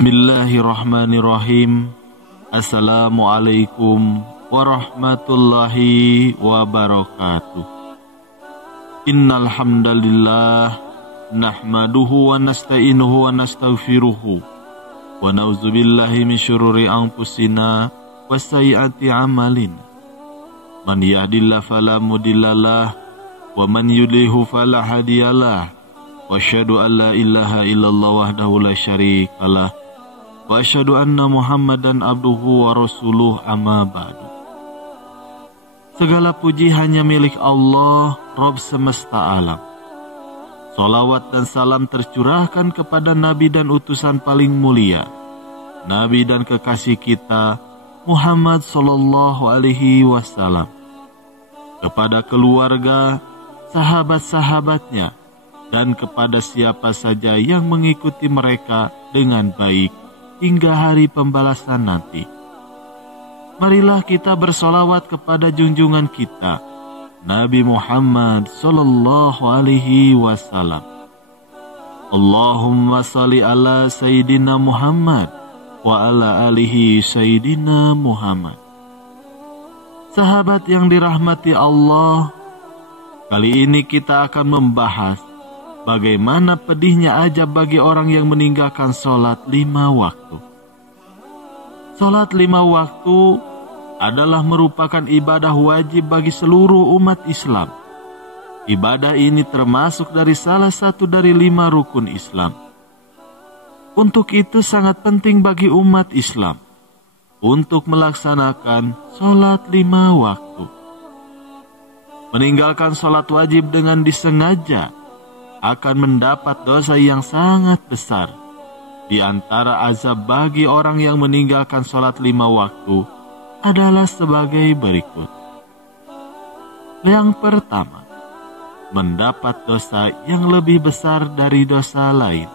Bismillahirrahmanirrahim. Assalamualaikum warahmatullahi wabarakatuh. Innal hamdalillah nahmaduhu wa nasta'inuhu wa nastaghfiruhu wa na'udzubillahi min syururi anfusina wa sayyiati a'malina. Man yahdihillahu fala mudhillalah wa man yudlilhu fala hadiyalah. Wa asyhadu an la ilaha illallah wahdahu la syarikalah wa asyhadu anna Muhammadan abduhu wa rasuluh, amma ba'du. Segala puji hanya milik Allah, Rabb semesta alam. Salawat dan salam tercurahkan kepada Nabi dan utusan paling mulia, Nabi dan kekasih kita Muhammad sallallahu alaihi wasallam, kepada keluarga, sahabat-sahabatnya, dan kepada siapa saja yang mengikuti mereka dengan baik hingga hari pembalasan nanti. Marilah kita bersolawat kepada junjungan kita, Nabi Muhammad sallallahu alaihi wasallam. Allahumma salli ala Sayyidina Muhammad wa ala alihi Sayyidina Muhammad. Sahabat yang dirahmati Allah, kali ini kita akan membahas bagaimana pedihnya ajab bagi orang yang meninggalkan sholat 5 waktu. Sholat 5 waktu adalah merupakan ibadah wajib bagi seluruh umat Islam. Ibadah ini termasuk dari salah satu dari 5 rukun Islam. Untuk itu sangat penting bagi umat Islam untuk melaksanakan sholat 5 waktu. Meninggalkan sholat wajib dengan disengaja akan mendapat dosa yang sangat besar. Di antara azab bagi orang yang meninggalkan sholat 5 waktu adalah sebagai berikut. Yang pertama, mendapat dosa yang lebih besar dari dosa lain.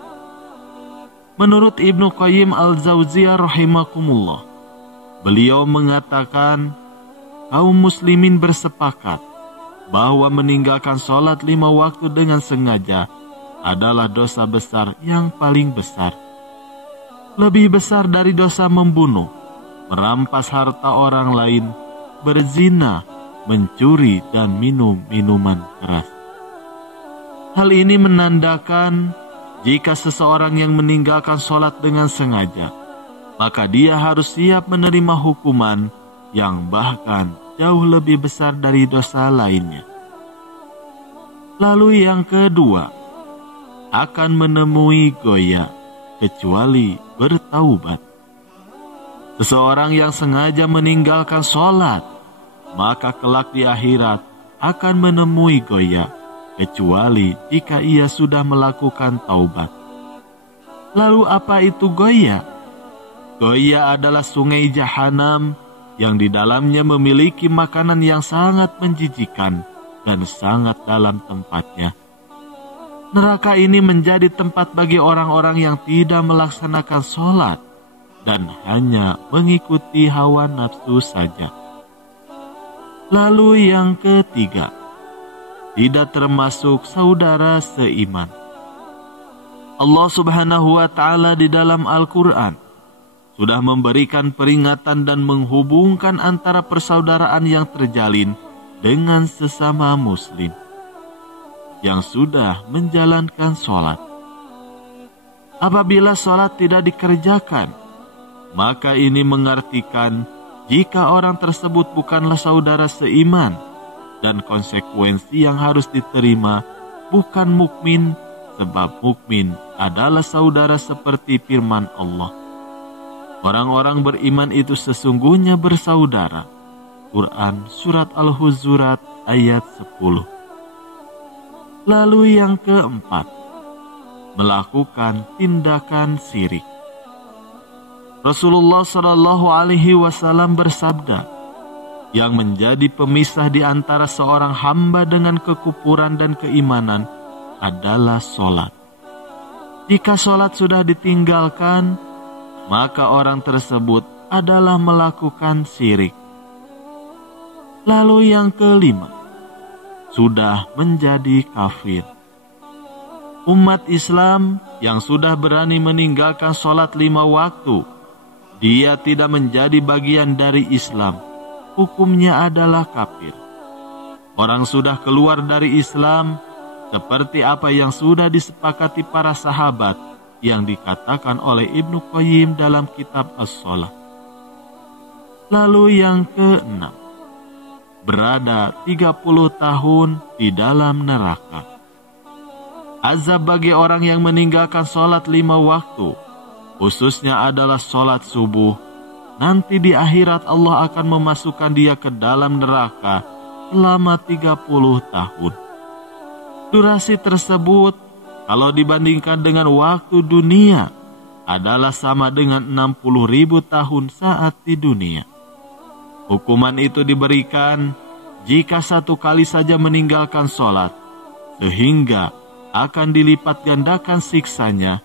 Menurut Ibnu Qayyim al-Jauziyah rahimakumullah, beliau mengatakan kaum muslimin bersepakat bahwa meninggalkan sholat 5 waktu dengan sengaja adalah dosa besar yang paling besar. Lebih besar dari dosa membunuh, merampas harta orang lain, berzina, mencuri, dan minum minuman keras. Hal ini menandakan jika seseorang yang meninggalkan sholat dengan sengaja, maka dia harus siap menerima hukuman yang bahkan jauh lebih besar dari dosa lainnya. Lalu yang kedua, akan menemui goya kecuali bertaubat. Seseorang yang sengaja meninggalkan sholat, maka kelak di akhirat akan menemui goya kecuali jika ia sudah melakukan taubat. Lalu apa itu goya? Goya adalah sungai Jahanam yang di dalamnya memiliki makanan yang sangat menjijikan dan sangat dalam tempatnya. Neraka ini menjadi tempat bagi orang-orang yang tidak melaksanakan sholat dan hanya mengikuti hawa nafsu saja. Lalu yang ketiga, tidak termasuk saudara seiman. Allah Subhanahu wa Ta'ala di dalam Al-Quran sudah memberikan peringatan dan menghubungkan antara persaudaraan yang terjalin dengan sesama muslim yang sudah menjalankan sholat. Apabila sholat tidak dikerjakan, maka ini mengartikan jika orang tersebut bukanlah saudara seiman, dan konsekuensi yang harus diterima bukan mukmin, sebab mukmin adalah saudara seperti firman Allah. Orang-orang beriman itu sesungguhnya bersaudara. Quran Surat Al-Hujurat ayat 10. Lalu yang keempat, melakukan tindakan syirik. Rasulullah Shallallahu Alaihi Wasallam bersabda, yang menjadi pemisah di antara seorang hamba dengan kekufuran dan keimanan adalah sholat. Jika sholat sudah ditinggalkan, maka orang tersebut adalah melakukan syirik. Lalu yang kelima, sudah menjadi kafir. Umat Islam yang sudah berani meninggalkan sholat 5 waktu, dia tidak menjadi bagian dari Islam. Hukumnya adalah kafir. Orang sudah keluar dari Islam seperti apa yang sudah disepakati para sahabat yang dikatakan oleh Ibnu Qayyim dalam kitab As-Shalah. Lalu yang ke-6, berada 30 tahun di dalam neraka. Azab bagi orang yang meninggalkan sholat 5 waktu, khususnya adalah sholat subuh. Nanti di akhirat Allah akan memasukkan dia ke dalam neraka selama 30 tahun. Durasi tersebut kalau dibandingkan dengan waktu dunia adalah sama dengan 60.000 tahun saat di dunia. Hukuman itu diberikan jika 1 kali saja meninggalkan sholat, sehingga akan dilipat gandakan siksanya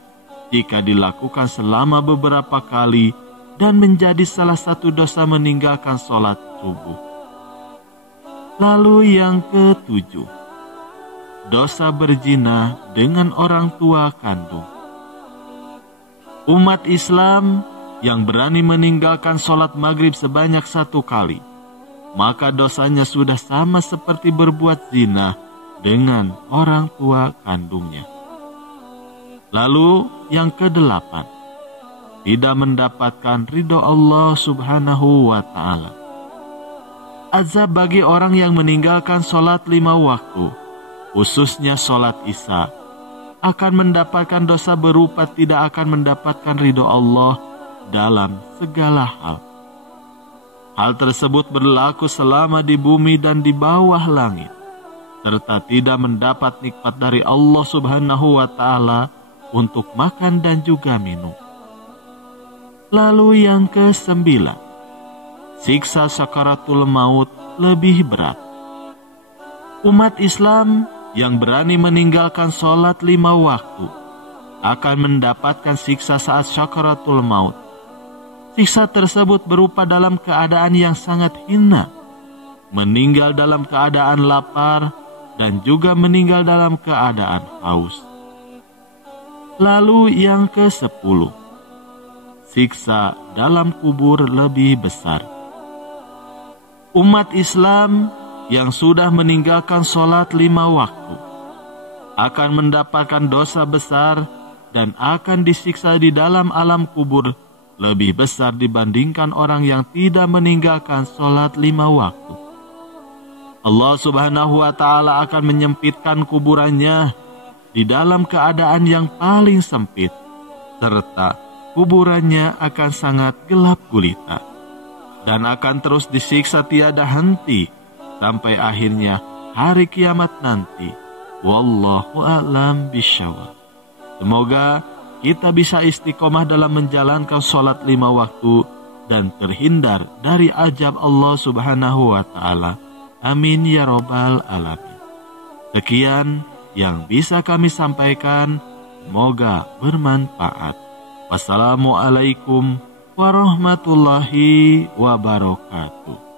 jika dilakukan selama beberapa kali dan menjadi salah satu dosa meninggalkan sholat subuh. Lalu yang ke-7, dosa berzina dengan orang tua kandung. Umat Islam yang berani meninggalkan sholat maghrib sebanyak 1 kali, maka dosanya sudah sama seperti berbuat zina dengan orang tua kandungnya. Lalu yang ke-8, tidak mendapatkan ridho Allah Subhanahu wa ta'ala. Azab bagi orang yang meninggalkan sholat 5 waktu, khususnya sholat isya, akan mendapatkan dosa berupa tidak akan mendapatkan ridho Allah dalam segala hal. Hal tersebut berlaku selama di bumi dan di bawah langit, serta tidak mendapat nikmat dari Allah Subhanahu wa ta'ala untuk makan dan juga minum. Lalu yang ke-9, siksa sakaratul maut lebih berat. Umat Islam yang berani meninggalkan sholat 5 waktu akan mendapatkan siksa saat sakaratul maut. Siksa tersebut berupa dalam keadaan yang sangat hina, meninggal dalam keadaan lapar, dan juga meninggal dalam keadaan haus. Lalu yang ke-10, siksa dalam kubur lebih besar. Umat Islam yang sudah meninggalkan sholat 5 waktu akan mendapatkan dosa besar dan akan disiksa di dalam alam kubur lebih besar dibandingkan orang yang tidak meninggalkan sholat 5 waktu. Allah Subhanahu wa ta'ala akan menyempitkan kuburannya di dalam keadaan yang paling sempit, serta kuburannya akan sangat gelap gulita dan akan terus disiksa tiada henti sampai akhirnya hari kiamat nanti. Wallahu a'lam bishawab. Semoga kita bisa istiqomah dalam menjalankan sholat 5 waktu dan terhindar dari azab Allah Subhanahu wa ta'ala. Amin ya robbal alamin. Sekian yang bisa kami sampaikan, semoga bermanfaat. Wassalamualaikum warahmatullahi wabarakatuh.